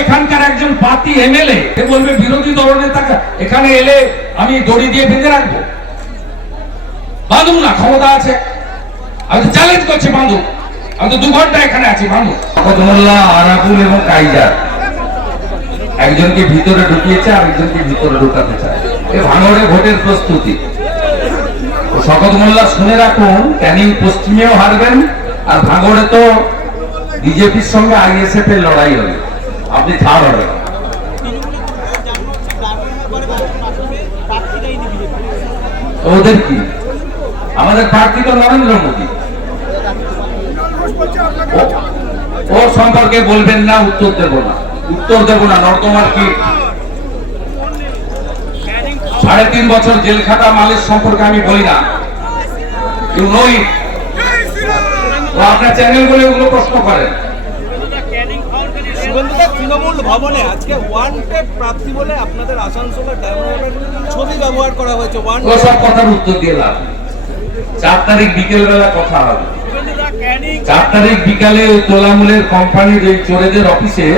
এখানকার একজন party MLA বলবে বিরোধী দলনেতা এখানে এলে আমি দড়ি দিয়ে বেঁধে রাখব। বাঁধুন না, ক্ষমতা আছে। আমি তো চ্যালেঞ্জ করছি বাঁধুক। আমি তো দু ঘণ্টা এখানে আছি, বাঁধুক। শপথ আরাকুল এবং কাইজার একজনকে ভিতরে ঢুকিয়েছে আর একজনকে ভিতরে ঢুকাতে চায়। এ ভাঙড়ে ভোটের প্রস্তুতি। শকত মোল্লা, শুনে রাখুন, ক্যানিং পশ্চিমেও হারবেন, আর ভাঙড়ে তো বিজেপির সঙ্গে আইএসএফ এর লড়াই হবে। আপনি থার্ড ওদের কি? আমাদের প্রার্থী তো নরেন্দ্র মোদী। ও- সম্পর্কে বলবেন না, উত্তর দেব না। উত্তর দেব না, নর্দমার কি? সাড়ে তিন বছর জেল খাটা মালের সম্পর্কে আমি বলি না। ও আপনার চ্যানেল বলে ওগুলো প্রশ্ন করেন। ভবনে আজকে ওয়ান্টেড প্রার্থী বলে আপনাদের আসানসোলের ছবি ব্যবহার করা হয়েছে সব কথার উত্তর চার তারিখ কথা হবে। চার তারিখ বিকালে তোলামূলের কোম্পানির চোরেদের অফিসে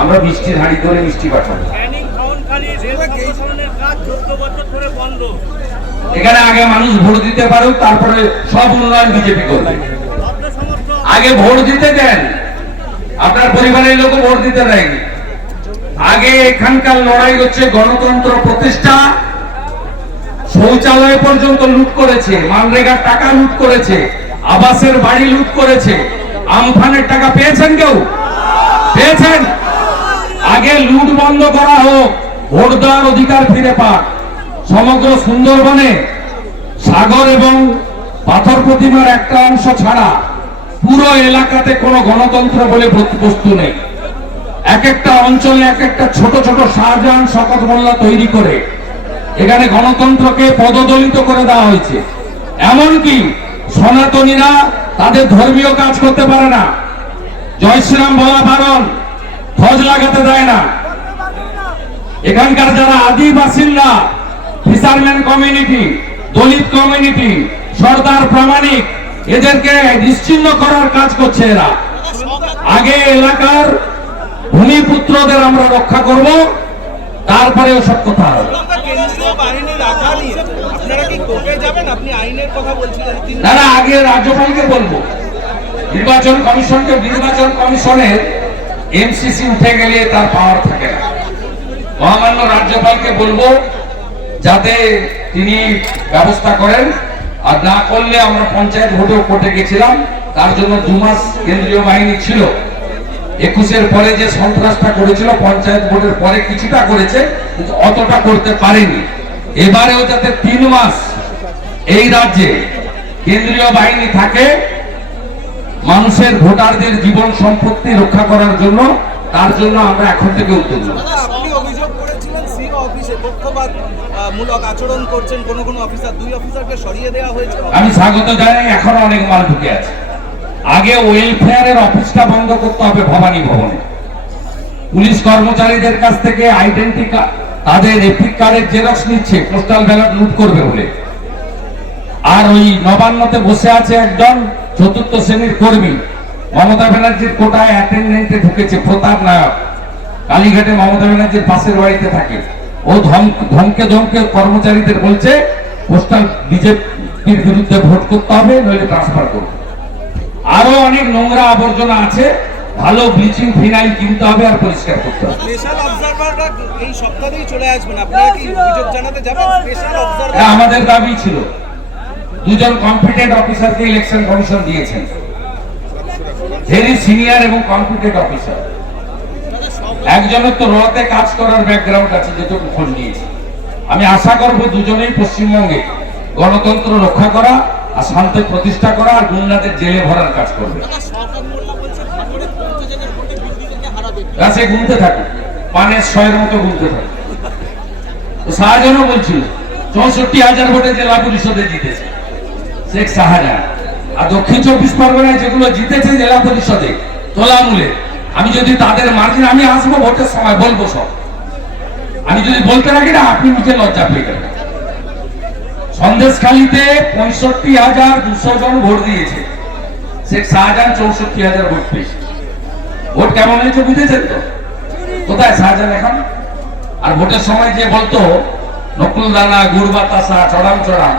আমরা হাঁড়ি মিষ্টি পাঠাবো। এখানে আগে মানুষ ভোট দিতে পারুক, তারপরে সব উন্নয়ন বিজেপি করবে। আগে ভোট দিতে দেন। আপনার পরিবারের লোক ভোট দিতে দেয়নি। আগে এখানকার লড়াই হচ্ছে গণতন্ত্র প্রতিষ্ঠা। শৌচালয় পর্যন্ত লুট করেছে, মানরেগার টাকা লুট করেছে, আবাসের বাড়ি লুট করেছে। আমফানের টাকা পেয়েছেন কেউ? পেয়েছেন? আগে লুট বন্ধ করা হোক, ভোট দেওয়ার অধিকার ফিরে পাক। সমগ্র সুন্দরবনে সাগর এবং পাথর প্রতিমার একটা অংশ ছাড়া পুরো এলাকাতে কোনো গণতন্ত্র বলে বস্তু- নেই। এক একটা অঞ্চলে এক একটা ছোট ছোট শাহজাহান শকত মোল্লা তৈরি করে এখানে গণতন্ত্রকে পদদলিত করে দেওয়া হয়েছে। এমনকি সনাতনীরা তাদের ধর্মীয় কাজ করতে পারে না। জয় শ্রীরাম বলা বারণ ধ্বজ লাগাতে দেয় না। এখানকার যারা আদি বাসিন্দা fisherman community Dalit community Sardar Pramanik, এদেরকে নিশ্চিন্ন করার কাজ করছে এরা। আগে এলাকার ভূমিপুত্রদের আমরা রক্ষা করব। তারপরে ওসব কথা না আগে রাজ্যপালকে বলব। নির্বাচন কমিশনকে, নির্বাচন কমিশনের এমসিসি উঠে গেলে তার পাওয়ার থাকে না। মহামান্য রাজ্যপালকে বলব, যাতে তিনি ব্যবস্থা করেন। আর না করলে আমরা পঞ্চায়েত ভোটেও কোর্টে গেছিলাম। তার জন্য দু মাস কেন্দ্রীয় বাহিনী ছিল। একুশের পরে যে সন্ত্রাসটা করেছিল পঞ্চায়েত ভোটের পরে কিছুটা করেছে কিন্তু অতটা করতে পারেনি। এবারেও যাতে তিন মাস এই রাজ্যে কেন্দ্রীয় বাহিনী থাকে মানুষের ভোটারদের জীবন সম্পত্তি রক্ষা করার জন্য তার জন্য আমরা এখন থেকে উদ্যোগ নেব। আপনি অভিযোগ করেছিলেন সিও অফিসে পক্ষপাত আহ, মূলক আচরণ করছেন কোন কোন অফিসার দুই অফিসারকে সরিয়ে দেওয়া হয়েছে। আমি স্বাগত জানাই এখনও অনেক মাল ঢুকে আছে। আগে ওয়েলফেয়ারের অফিসটা বন্ধ করতে হবে ভবানী ভবনে। পুলিশ কর্মচারীদের কাছ থেকে আইডেন্টি তাদের এপিক কার্ডের জেরক্স নিচ্ছে পোস্টাল ব্যালট লুট করবে বলে। আর ওই নবান্নতে বসে আছে একজন চতুর্থ শ্রেণির কর্মী। মমতা ব্যানার্জির কোটায় অ্যাটেন্ডেন্টে ঢুকেছে, প্রতাপ নায়ক। কালীঘাটে মমতা ব্যানার্জির পাশের বাড়িতে থাকে। ও ধম- ধমকে ধমকে কর্মচারীদের বলছে পোস্টাল বিজেপির বিরুদ্ধে ভোট করতে হবে, নইলে ট্রান্সফার করবে। আরও অনেক নোংরা আবর্জনা আছে। ভালো ব্লিচিং ফিনাইল কিনতে হবে আর পরিষ্কার করতে হবে। স্পেশাল অবজারভাররা এই সপ্তাহেই চলে আসবেন। আপনারা কি অভিযোগ জানাতে যাবেন? স্পেশাল এটা অবজারভার আমাদের দাবি ছিল। দুজন কম্পিটেন্ট অফিসারকে ইলেকশন কমিশন দিয়েছেন। ভেরি সিনিয়র এবং কম্পিটেন্ট অফিসার একজনের তো রতে কাজ করার ব্যাকগ্রাউন্ড আছে যেটুকু খোঁজ নিয়েছি। আমি আশা করব দুজনেই পশ্চিমবঙ্গে গণতন্ত্র রক্ষা করা আর শান্তি প্রতিষ্ঠা করা আর গুন্ডাদের জেলে ভরার কাজ করবে। গাছে গুনতে থাকে। পানের ছয়ের মতো গুনতে থাকে। তো শাহজাহানও বলছিল চৌষট্টি হাজার ভোটে জেলা পরিষদে জিতেছে। শেখ শাহজাহান আর দক্ষিণ চব্বিশ পরগনায় যেগুলো জিতেছে জেলা পরিষদে তোলামূলে আমি যদি তাদের মার্জিন আমি আসব ভোটের সময় বলব সব। আমি যদি বলতে রাখি না আপনি নিজে লজ্জা পেয়ে যাবেন। সন্দেশখালীতে পঁয়ষট্টি হাজার দুশো জন ভোট দিয়েছে। শেখ শাহজাহান চৌষট্টি হাজার ভোট পেয়েছে। ভোট কেমন হয়েছে বুঝেছেন তো? কোথায় শাহজাহান এখন? আর ভোটের সময় যে বলতো নকুল দানা গুড় বাতাসা চড়াম চড়াম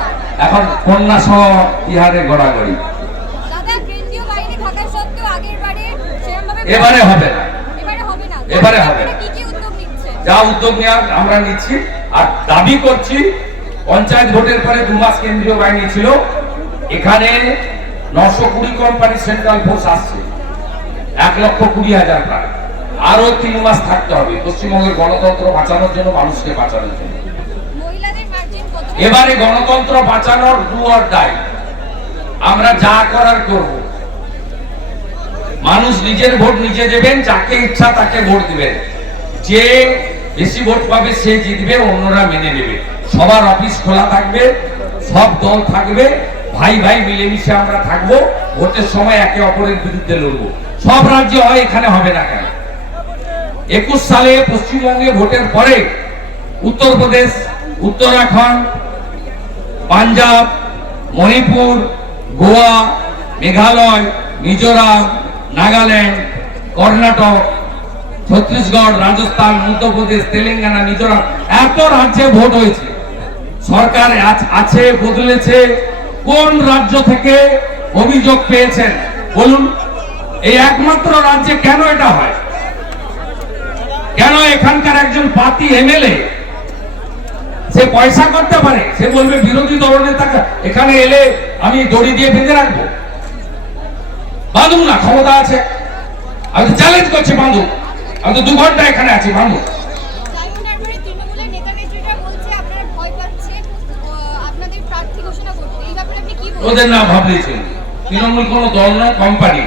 এখন কন্যা সহ ইহারে গড়াগড়ি। এবারে হবে না। এবারে হবে না। যা উদ্যোগ নেওয়ার আমরা নিচ্ছি আর দাবি করছি পঞ্চায়েত ভোটের পরে দু মাস কেন্দ্রীয় বাহিনী ছিল। এখানে নশো কুড়ি কোম্পানি সেন্ট্রাল ফোর্স আসছে। এক লক্ষ কুড়ি হাজার প্রায়। আরও তিন মাস থাকতে হবে। পশ্চিমবঙ্গের গণতন্ত্র বাঁচানোর জন্য মানুষকে বাঁচানোর জন্য। এবারে গণতন্ত্র বাঁচানোর ডু অর ডাই আমরা যা করার করব। মানুষ নিজের ভোট নিজে দেবেন যাকে ইচ্ছা তাকে ভোট দিবেন। যে বেশি ভোট পাবে সে জিতবে অন্যরা মেনে নেবে। সবার অফিস খোলা থাকবে, সব দল থাকবে, ভাই ভাই মিলেমিশে আমরা থাকব, ভোটের সময় একে অপরের বিরুদ্ধে লড়বো। সব রাজ্যে হয়, এখানে হবে না কেন? একুশ সালে পশ্চিমবঙ্গে ভোটের পরে উত্তরপ্রদেশ, উত্তরাখণ্ড, পাঞ্জাব, মণিপুর, গোয়া, মেঘালয়, মিজোরাম, নাগাল্যান্ড, কর্ণাটক, ছত্তিশগড়, রাজস্থান, মধ্যপ্রদেশ, তেলেঙ্গানা, মিজোরাম, এত রাজ্যে ভোট হয়েছে। সরকার আছে বদলেছে, কোন রাজ্য থেকে অভিযোগ পেয়েছেন? বলুন, এই একমাত্র রাজ্যে কেন এটা হয়? কেন এখানকার একজন পার্টি এমএলএ, সে পয়সা করতে পারে? সে বলবে, বিরোধী দলনেতা এখানে এলে আমি দড়ি দিয়ে বেঁধে রাখব। বাঁধুন না, ক্ষমতা আছে। আমি চ্যালেঞ্জ করছি বাঁধুন আমি তো দু ঘণ্টা এখানে আছি বাঁধুন সাইমন আরমানি তৃণমূলের নেতা নেত্রীরা বলছে আপনারা ভয় পাচ্ছেন আহ, আপনাদের প্রার্থী ঘোষণা করতে এই ব্যাপারে আপনি কি বলবেন ওদের নাম ভাবলে তৃণমূল কোনো দল নয় কোম্পানি